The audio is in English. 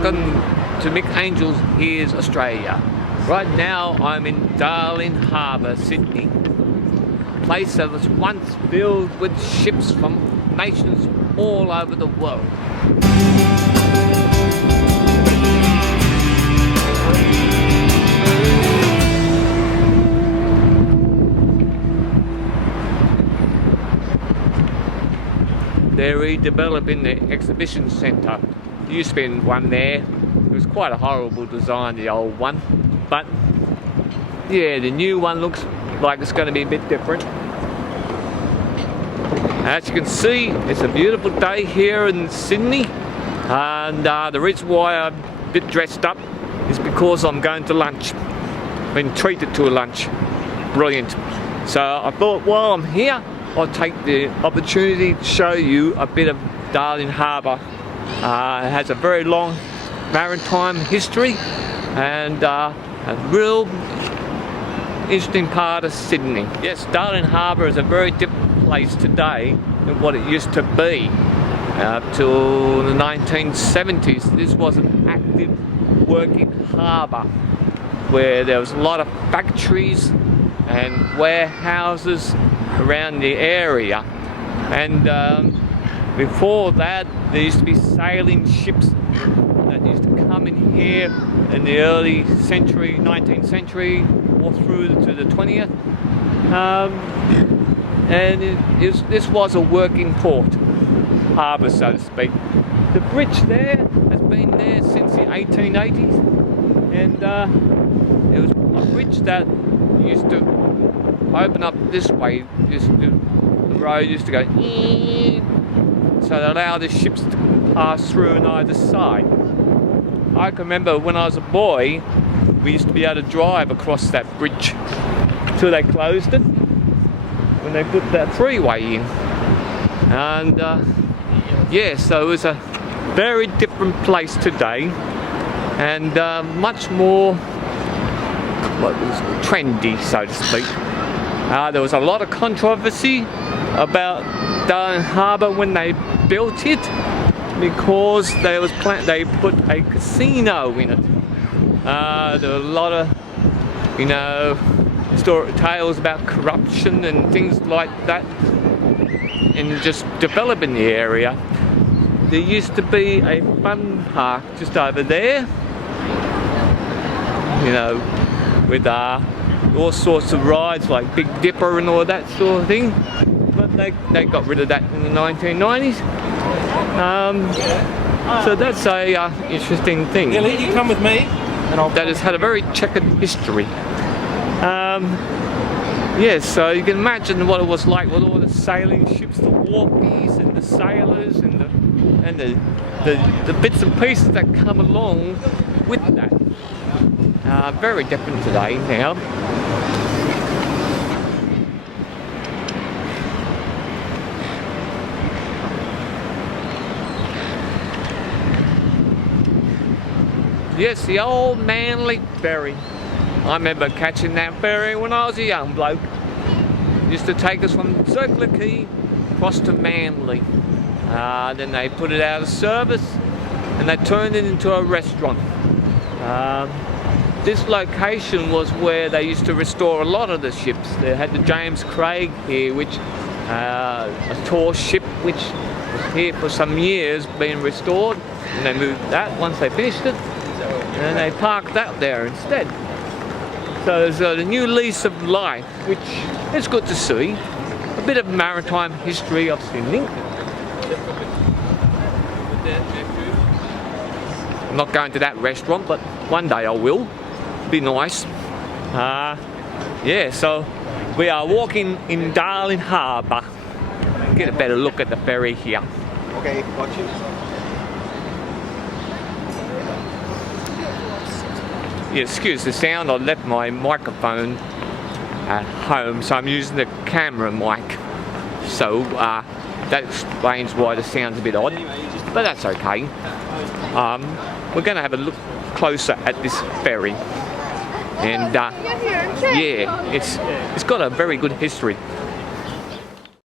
Welcome to Mick Angelhere's Australia. Right now I'm in Darling Harbour, Sydney. A place that was once filled with ships from nations all over the world. They're redeveloping the exhibition centre. There used to be one there. It was quite a horrible design, the old one. But yeah, the new one looks like it's going to be a bit different. As you can see, it's a beautiful day here in Sydney. And the reason why I'm a bit dressed up is because I'm going to lunch. I've been treated to a lunch. Brilliant. So I thought while I'm here, I'll take the opportunity to show you a bit of Darling Harbour. It has a very long maritime history and a real interesting part of Sydney. Yes, Darling Harbour is a very different place today than what it used to be. Up till the 1970s, this was an active working harbour where there was a lot of factories and warehouses around the area, and before that there used to be sailing ships that used to come in here in the early century, 19th century, or through to the 20th, and this was a working port, harbour so to speak. The bridge there has been there since the 1880s, and it was a bridge that used to open up this way. The road used to go so that allowed the ships to pass through on either side. I can remember when I was a boy, we used to be able to drive across that bridge till they closed it when they put that freeway in. And yeah, so it was a very different place today, and much more trendy, so to speak. There was a lot of controversy about Darling Harbour when they built it, because they put a casino in it. There were a lot of, tales about corruption and things like that, and just developing the area. There used to be a fun park just over there, with all sorts of rides like Big Dipper and all that sort of thing, but they got rid of that in the 1990s. So that's a interesting thing. Billy, you come with me, that has had a very checkered history. Yeah, so you can imagine what it was like with all the sailing ships, the wharfies and the sailors and the bits and pieces that come along with that. Very different today now. Yes, the old Manly ferry. I remember catching that ferry when I was a young bloke. It used to take us from Circular Quay across to Manly. Then they put it out of service and they turned it into a restaurant. This location was where they used to restore a lot of the ships. They had the James Craig here, which a tall ship which was here for some years being restored, and they moved that once they finished it, and they parked that there instead. So there's a new lease of life, which is good to see. A bit of maritime history of Sydney. I'm not going to that restaurant, but one day I will. Be nice. Yeah, so we are walking in Darling Harbour. Get a better look at the ferry here. Okay, watch it. Yeah, excuse the sound, I left my microphone at home, so I'm using the camera mic. So that explains why the sound's a bit odd, but that's okay. We're going to have a look closer at this ferry. And yeah, it's got a very good history.